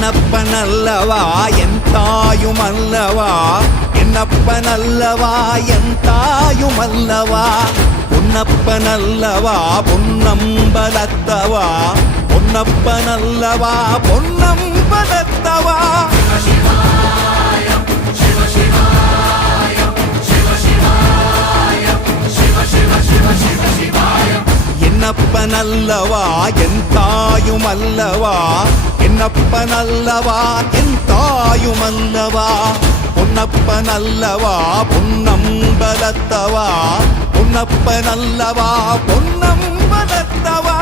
என்னப்பனல்லவா என் தாயுமல்லவா என்னப்பனல்லவா என் தாயுமல்லவா பொன்னப்பனல்லவா பொன்னம்பலத்தவா பொன்னப்பனல்லவா பொன்னம்பலத்தவா என்னப்பனல்லவா என் தாயுமல்லவா என்னப்பனல்லவா என் தாயுமல்லவா பொன்னப்பனல்லவா பொன்னம்பலத்தவா பொன்னப்பனல்லவா பொன்னம்பலத்தவா